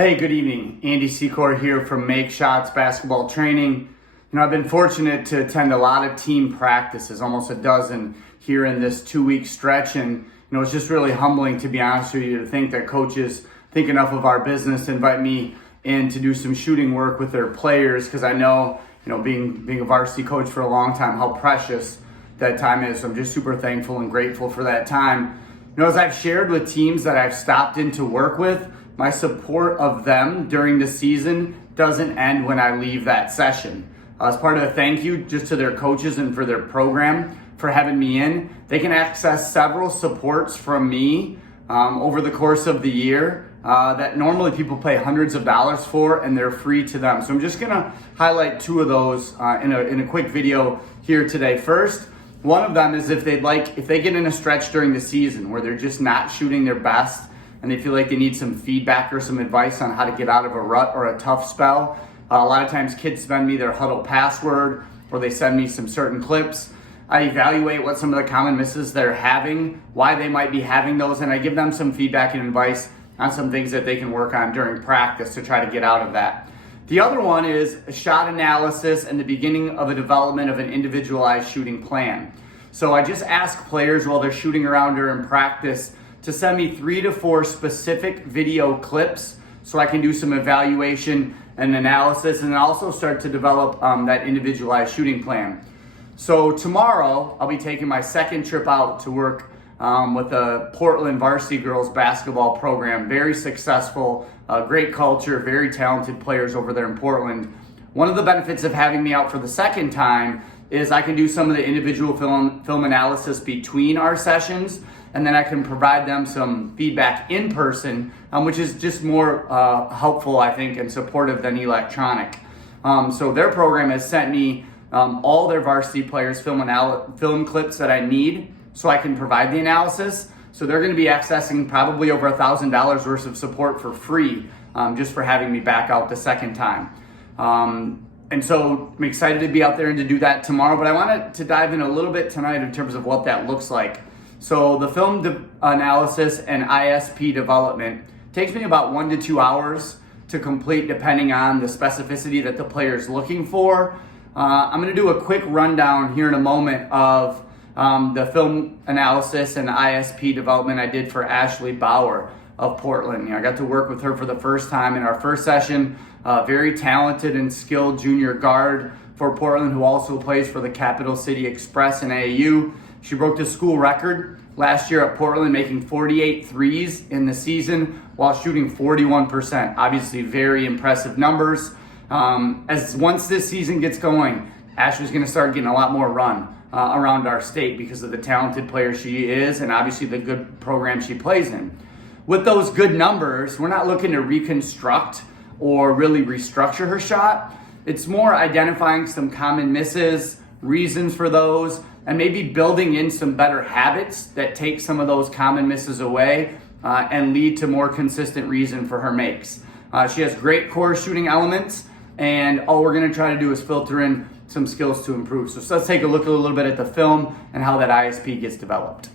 Hey, good evening. Andy Secor here from Make Shots Basketball Training. I've been fortunate to attend a lot of team practices, almost a dozen here in this 2-week stretch. And, it's just really humbling, to be honest with you, to think that coaches think enough of our business to invite me in to do some shooting work with their players, because I know, being a varsity coach for a long time, how precious that time is. So I'm just super thankful and grateful for that time. As I've shared with teams that I've stopped in to work with, my support of them during the season doesn't end when I leave that session. As part of a thank you just to their coaches and for their program for having me in, they can access several supports from me over the course of the year that normally people pay hundreds of dollars for, and they're free to them. So I'm just gonna highlight two of those in a quick video here today. First, one of them is if they get in a stretch during the season where they're just not shooting their best and they feel like they need some feedback or some advice on how to get out of a rut or a tough spell. A lot of times kids send me their huddle password, or they send me some certain clips. I evaluate what some of the common misses they're having, why they might be having those, and I give them some feedback and advice on some things that they can work on during practice to try to get out of that. The other one is a shot analysis and the beginning of a development of an individualized shooting plan. So I just ask players while they're shooting around during practice to send me 3 to 4 specific video clips so I can do some evaluation and analysis, and also start to develop that individualized shooting plan. So tomorrow I'll be taking my second trip out to work with the Portland varsity girls basketball program. Very successful, great culture, very talented players over there in Portland. One of the benefits of having me out for the second time is I can do some of the individual film analysis between our sessions, and then I can provide them some feedback in person, which is just more helpful, I think, and supportive than electronic. So their program has sent me all their varsity players' film clips that I need so I can provide the analysis. So they're going to be accessing probably over $1,000 worth of support for free, just for having me back out the second time. And so I'm excited to be out there and to do that tomorrow, but I wanted to dive in a little bit tonight in terms of what that looks like. So the film analysis and ISP development takes me about 1 to 2 hours to complete, depending on the specificity that the player is looking for. I'm gonna do a quick rundown here in a moment of the film analysis and ISP development I did for Ashley Bauer of Portland. I got to work with her for the first time in our first session. Very talented and skilled junior guard for Portland, who also plays for the Capital City Express and AAU. She broke the school record last year at Portland, making 48 threes in the season while shooting 41%. Obviously very impressive numbers. As once this season gets going, Ashley's gonna start getting a lot more run around our state because of the talented player she is and obviously the good program she plays in. With those good numbers, we're not looking to reconstruct or really restructure her shot. It's more identifying some common misses, reasons for those, and maybe building in some better habits that take some of those common misses away and lead to more consistent reason for her makes. She has great core shooting elements, and all we're gonna try to do is filter in some skills to improve. So let's take a look a little bit at the film and how that ISP gets developed.